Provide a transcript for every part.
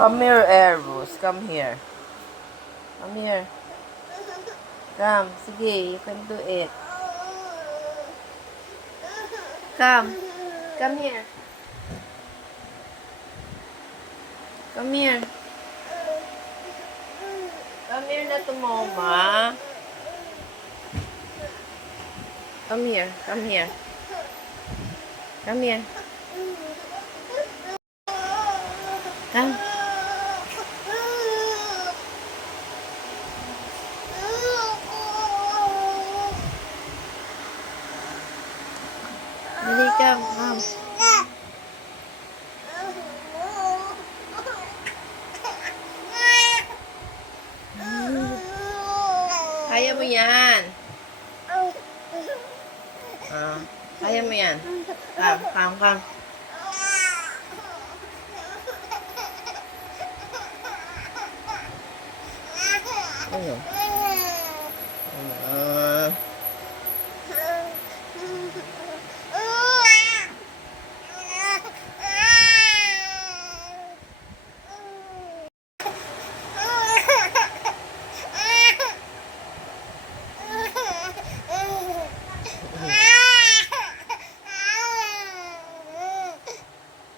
Come here, Eros. Come here. Come here. Come. Sige, you can do it. Come. Come here. Come here. Come here na to mama. Come here. Come here. Come here. Come. Dali, come. Come. Kaya mo yan. Kaya mo yan. Come, come, come. Ano?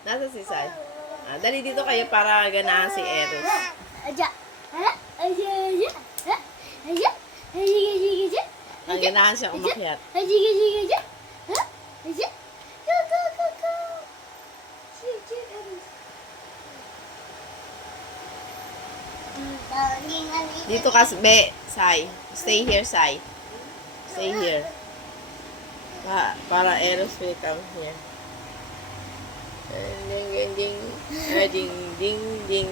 Nasa si Sai? Dali dito kayo para ganahan si Eros. Ganahan siya umakyat. Dito kasi, Sai. Stay here, Sai. Stay here. Para Eros will come here. Ding, ding, ding, ding, ding, ding.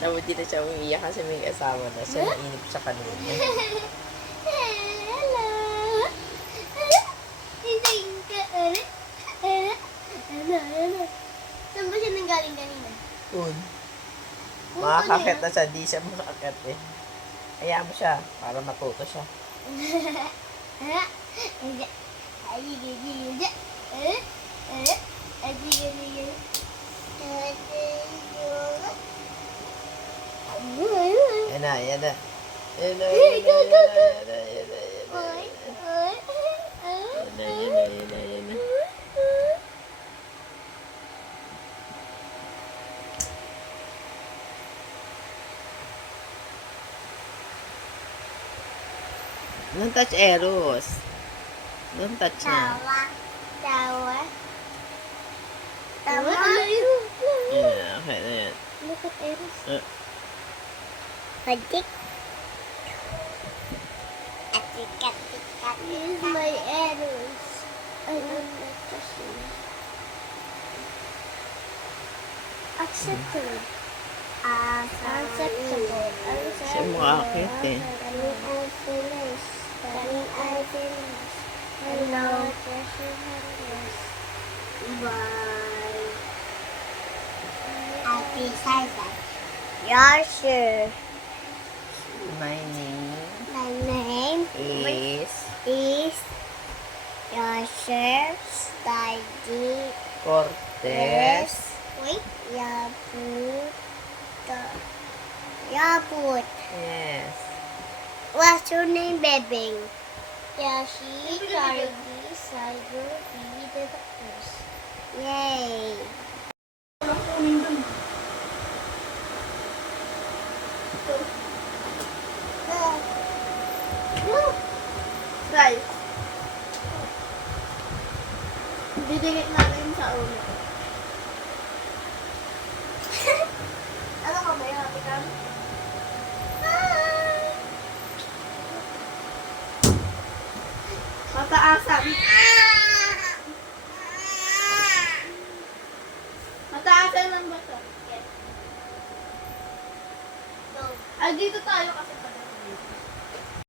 Tapos dito siya umiiyak kasi may asawa na. Siya nainip sa kanina. Hello. Saan ba siya nanggaling kanina? Doon. Makakakit na siya. Di siya makakakit eh. Kaya mo siya para matuto siya. Yan na, yan na. Yan na, yan na, yan na, yan na, yan na, yan na. Don't touch Eros. Don't touch na. Tawa. Yeah, okay na yan. Look at Eros. Patik. Here's my Eros. I don't like touching. Acceptable. Acceptable. Siya makakakit eh. Hello. Bye. Happy Saturday. Yeah, sure. My name My name is is Yasser Study Cortez. Wait. Yaput. Yes. What's your name, Bebing? Yashi, Cardi, Cyber, Bibi, the doctors. Yay! Guys, didikit natin sa ulo. Ano ka ba yung happy cam? Mataasan. Mataasan lang ba ito? Yes. Ay, dito tayo